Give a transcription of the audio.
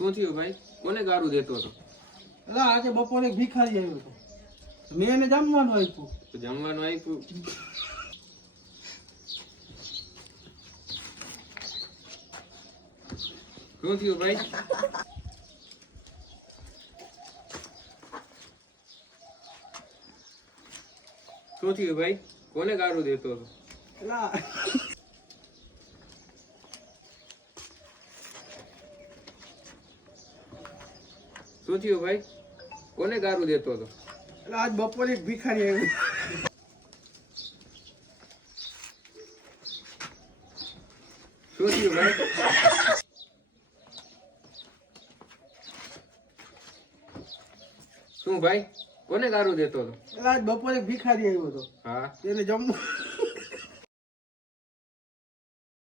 શું થયું ભાઈ? કોને ગારું દેતો હતો? એટલે આજે બપોરે એક ભિખારી આવ્યો હતો, મેં એને જમવાનું આપ્યું. તો જમવાનું આપ્યું. શું થયું ભાઈ? શું થયું ભાઈ? કોને ગારું દેતો હતો? એટલે શું થયું ભાઈ? કોને ગારું દેતો હતો? આજ બપોરે એક ભિખારી આવ્યો. શું થયું ભાઈ? શું ભાઈ? કોને ગારું દેતો હતો? એટલે આજ બપોરે એક ભિખારી આવ્યો હતો, હા, એને જમવાનું